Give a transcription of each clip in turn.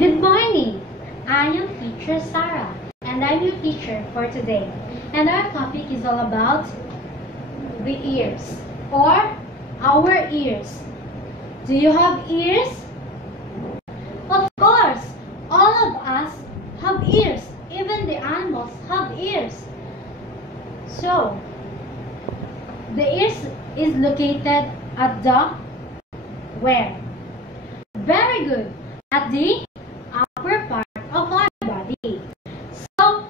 Good morning! I am teacher Sarah and I'm your teacher for today. And our topic is all about the ears or our ears. Do you have ears? Of course, all of us have ears. Even the animals have ears. So, the ears is located at the where? Very good. At the upper part of our body. So,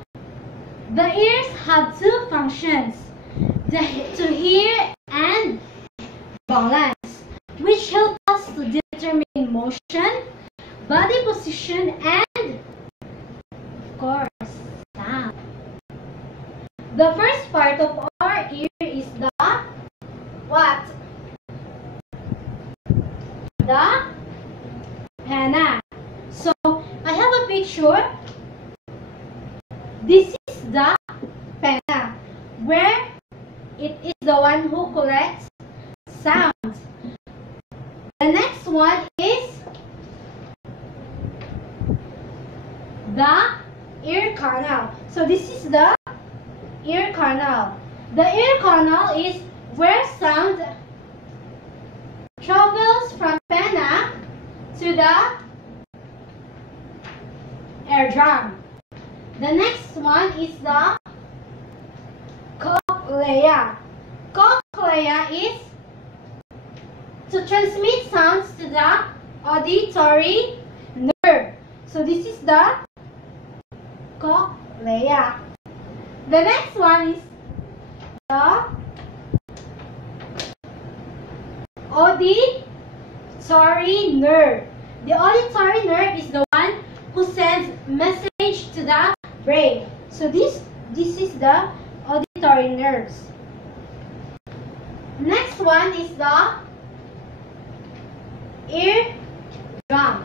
the ears have two functions. To hear and balance, which help us to determine motion, body position, and, of course, sound. The first part of our ear is the what? The pinna. So, I have a picture. This is the pinna, where it is the one who collects sounds. The next one is the ear canal. So this is the ear canal. The ear canal is where sound travels from pinna to the eardrum. The next one is the cochlea. Cochlea is to transmit sounds to the auditory nerve. So this is the cochlea. The next one is the auditory nerve. The auditory nerve is the one who sends message to the brain. So this is the auditory nerves. Next one is the eardrum.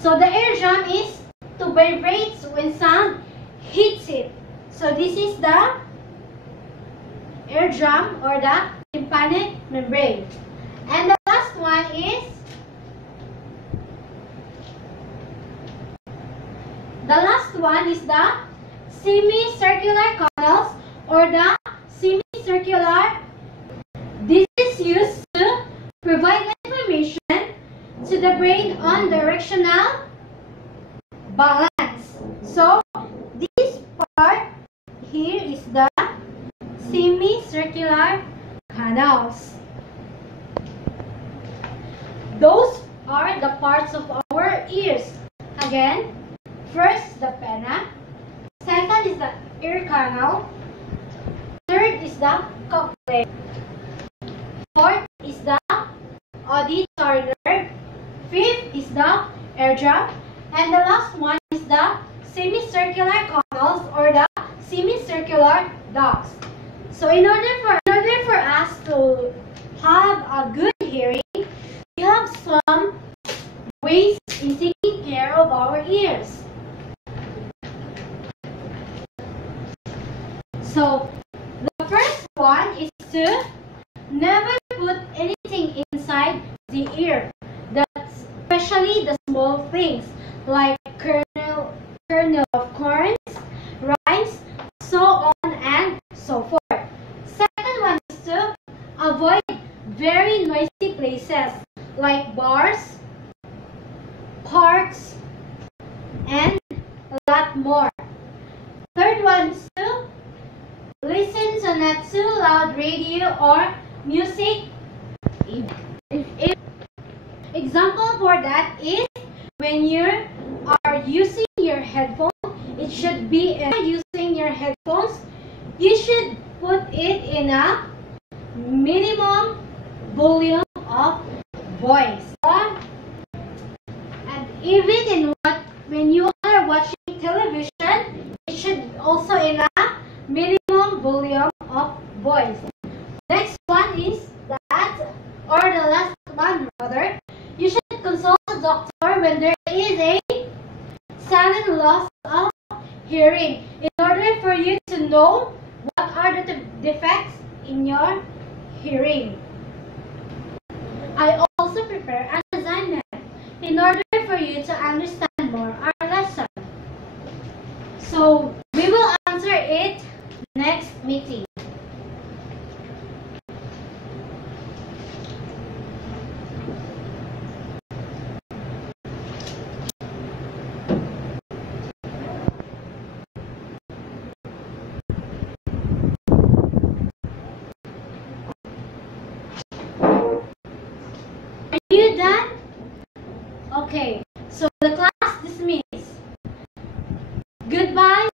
So the eardrum is to vibrate when sound hits it. So this is the eardrum or the tympanic membrane. And the last one is the semicircular canals or the semicircular. This is used to provide information to the brain on directional balance. So this part here is the semicircular canals. Those are the parts of our ears. Again, first the pinna, second is the ear canal, third is the cochlea, fourth is the auditory nerve, fifth is the eardrum, and the last one is the semicircular canals or the semicircular ducts. So in order for us to have a good hearing, we have some ways in taking care of our ears. So the first one is to never put anything inside the ear. That's especially the small things like kernel of corns, rice, so on and so forth. Second one is to avoid very noisy places like bars, parks, and a lot more. Third one is to listen to not too loud radio or music. Example for that is when you are using your headphones, it should be using your headphones, you should put it in a minimum volume of voice. And even when you are watching television, it should also in a minimum volume of voice. Next one is that, or the last one rather, you should consult the doctor when there is a sudden loss of hearing in order for you to know what are the defects in your hearing. I also prepare an assignment in order for you to understand more So we will answer it next meeting. Are you done? Okay, so the class dismissed. Goodbye.